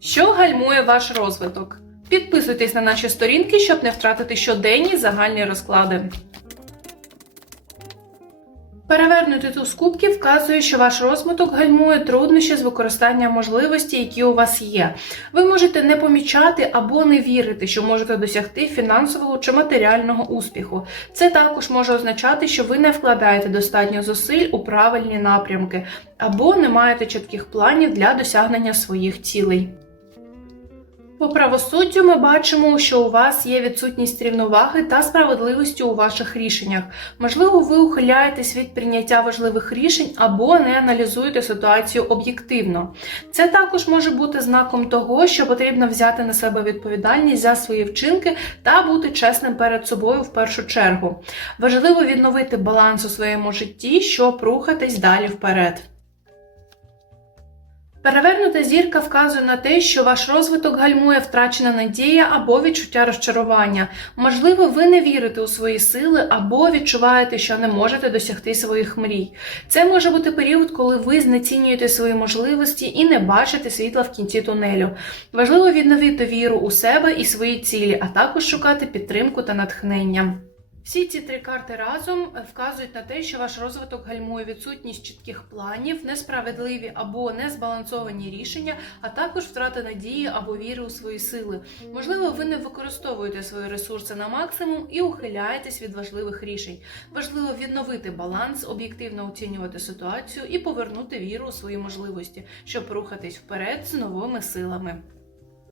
Що гальмує ваш розвиток? Підписуйтесь на наші сторінки, щоб не втратити щоденні загальні розклади. Перевернутий туз кубків вказує, що ваш розвиток гальмує труднощі з використанням можливостей, які у вас є. Ви можете не помічати або не вірити, що можете досягти фінансового чи матеріального успіху. Це також може означати, що ви не вкладаєте достатньо зусиль у правильні напрямки або не маєте чітких планів для досягнення своїх цілей. По правосуддю ми бачимо, що у вас є відсутність рівноваги та справедливості у ваших рішеннях. Можливо, ви ухиляєтесь від прийняття важливих рішень або не аналізуєте ситуацію об'єктивно. Це також може бути знаком того, що потрібно взяти на себе відповідальність за свої вчинки та бути чесним перед собою в першу чергу. Важливо відновити баланс у своєму житті, щоб рухатись далі вперед. Перевернута зірка вказує на те, що ваш розвиток гальмує втрачена надія або відчуття розчарування. Можливо, ви не вірите у свої сили або відчуваєте, що не можете досягти своїх мрій. Це може бути період, коли ви знецінюєте свої можливості і не бачите світла в кінці тунелю. Важливо відновити віру у себе і свої цілі, а також шукати підтримку та натхнення. Всі ці три карти разом е, вказують на те, що ваш розвиток гальмує відсутність чітких планів, несправедливі або незбалансовані рішення, а також втрата надії або віри у свої сили. Можливо, ви не використовуєте свої ресурси на максимум і ухиляєтесь від важливих рішень. Важливо відновити баланс, об'єктивно оцінювати ситуацію і повернути віру у свої можливості, щоб рухатись вперед з новими силами.